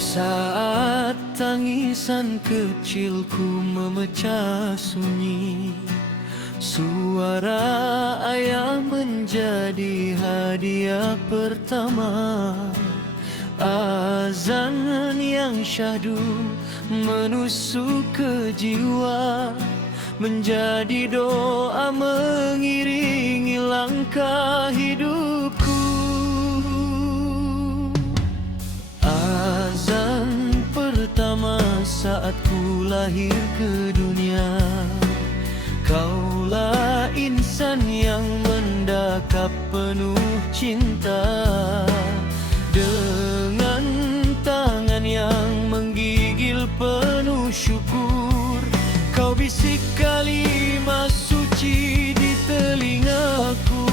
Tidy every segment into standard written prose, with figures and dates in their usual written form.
saat tangisan kecilku memecah sunyi, suara ayah menjadi hadiah pertama. Azan yang syahdu menusuk ke jiwa, menjadi doa mengiringi langkah hidupku. Azan pertama saat ku lahir ke dunia, kaulah insan yang mendakap penuh cinta. Dengan tangan yang menggigil penuh syukur, kau bisik kalimat suci di telingaku.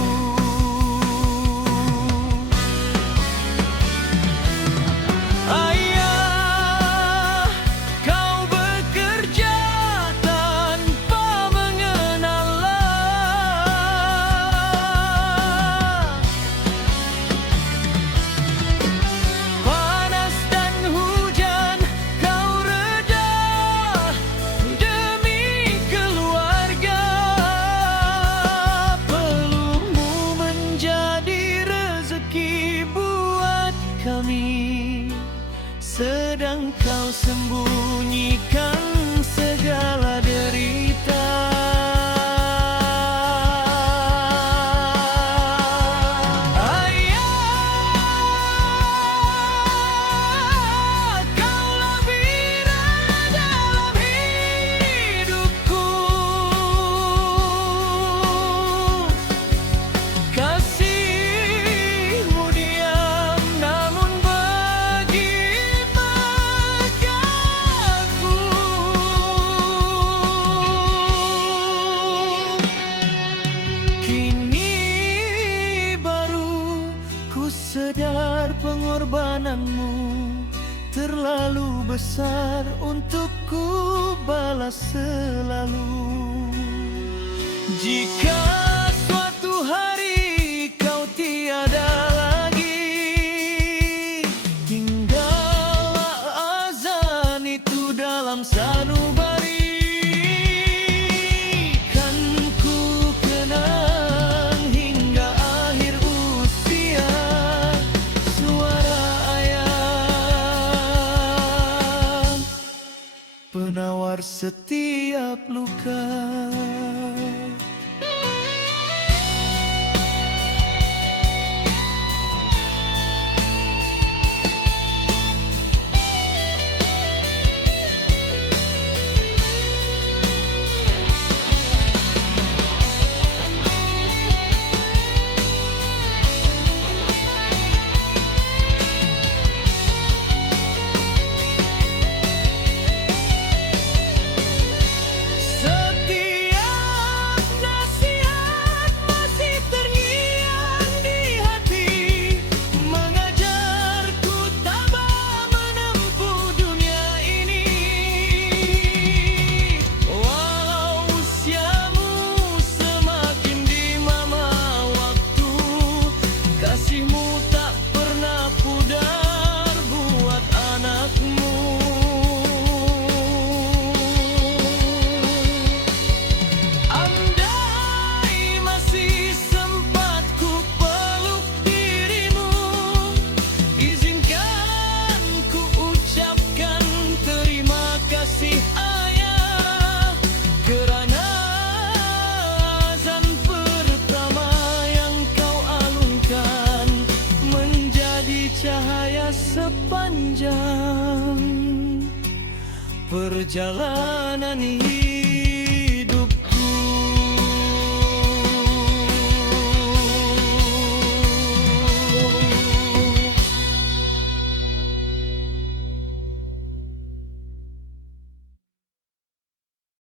Ayah, kau bekerja tanpa mengenal lelah. Panas dan hujan kau reda demi keluarga. Pelukmu menjadi rezeki buat kami, sedang kau sembunyikan segala derita. Ayah, kaulah bina dalam hidupku. Kasihmu diam namun bagi megahku. Kini baru ku sadar pengorbananmu terlalu besar untuk ku balas selalu. Jika suatu hari kau tiada lagi, tinggallah azan itu dalam sanubari. Kan ku kenang hingga akhir usia suara ayah, penawar setiap luka. Setiap nasihat masih terngiang di hati, mengajarku tabah menempuh dunia ini. Walau usiamu semakin dimama waktu, kasihmu tak pernah pudar buat anakmu. Andai masih sempat ku peluk dirimu, izinkan ku ucapkan terima kasih ayah, kerana azan pertama yang kau alunkan menjadi cahaya sepanjang perjalanan hidup.